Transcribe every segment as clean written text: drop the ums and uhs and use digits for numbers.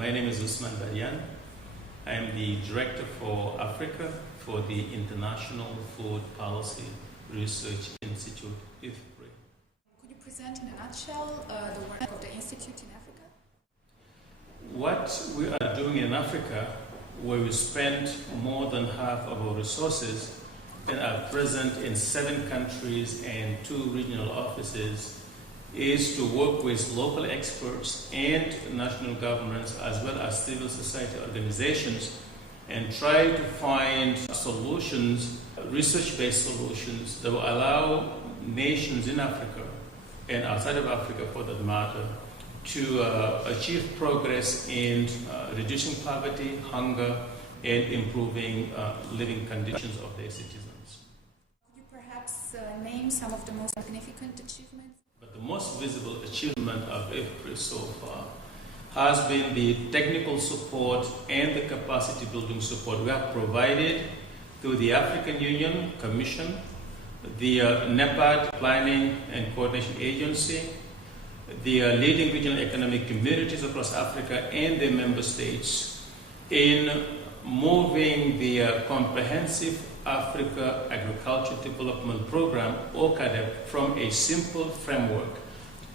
My name is Ousmane Badiane. I am the Director for Africa for the International Food Policy Research Institute, IFPRI. Could you present in a nutshell the work of the Institute in Africa? What we are doing in Africa, where we spend more than half of our resources and are present in 7 countries and 2 regional offices, is to work with local experts and national governments as well as civil society organizations and try to find solutions, research-based solutions that will allow nations in Africa and outside of Africa for that matter to achieve progress in reducing poverty, hunger, and improving living conditions of their citizens. Could you perhaps name some of the most significant achievements? But the most visible achievement of IFPRI so far has been the technical support and the capacity building support we have provided through the African Union Commission, the NEPAD Planning and Coordination Agency, the leading regional economic communities across Africa and their member states in moving the comprehensive Africa Agriculture Development Program, OCADEP, from a simple framework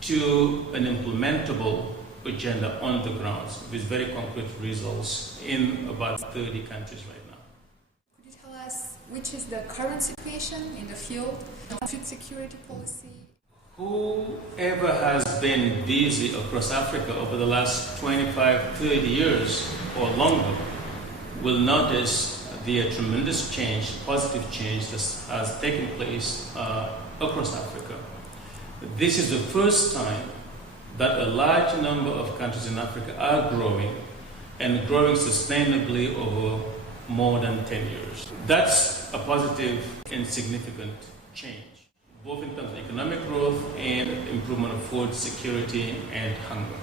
to an implementable agenda on the ground with very concrete results in about 30 countries right now. Could you tell us which is the current situation in the field of food security policy? Whoever has been busy across Africa over the last 25, 30 years or longer will notice the tremendous change, positive change that has taken place across Africa. This is the first time that a large number of countries in Africa are growing and growing sustainably over more than 10 years. That's a positive and significant change, both in terms of economic growth and improvement of food security and hunger.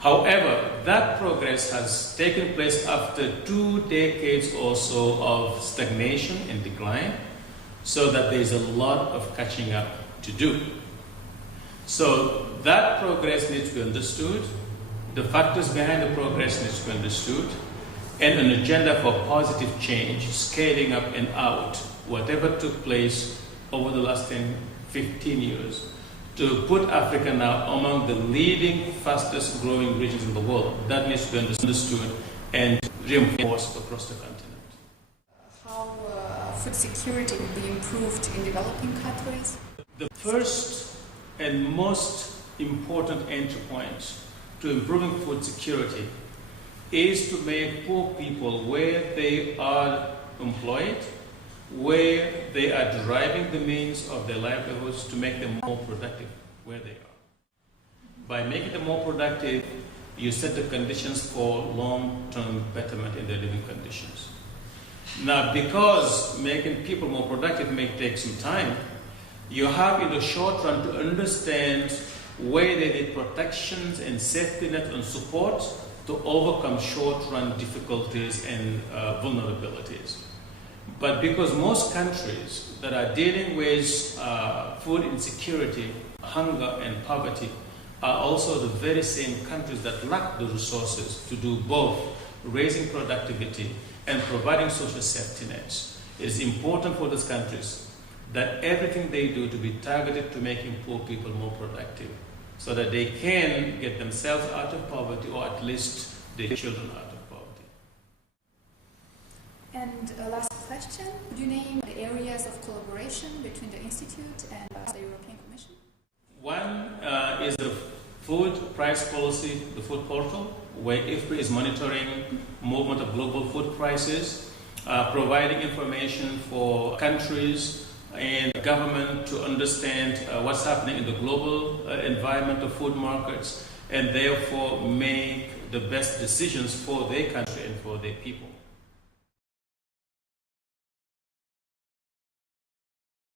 However, that progress has taken place after 2 decades or so of stagnation and decline, so that there is a lot of catching up to do. So that progress needs to be understood, the factors behind the progress needs to be understood, and an agenda for positive change, scaling up and out whatever took place over the last 10, 15 years, to put Africa now among the leading, fastest growing regions in the world. That needs to be understood and reinforced across the continent. How food security will be improved in developing countries? The first and most important entry point to improving food security is to make poor people, where they are employed, where they are deriving the means of their livelihoods, to make them more productive where they are. By making them more productive, you set the conditions for long-term betterment in their living conditions. Now, because making people more productive may take some time, you have in the short run to understand where they need protections and safety net and support to overcome short-run difficulties and vulnerabilities. But because most countries that are dealing with food insecurity, hunger and poverty are also the very same countries that lack the resources to do both raising productivity and providing social safety nets, it is important for those countries that everything they do to be targeted to making poor people more productive so that they can get themselves out of poverty or at least their children out of poverty. And a last question, could you name the areas of collaboration between the Institute and the European Commission? One is the food price policy, the food portal, where IFPRI is monitoring movement of global food prices, providing information for countries and government to understand what's happening in the global environment of food markets and therefore make the best decisions for their country and for their people.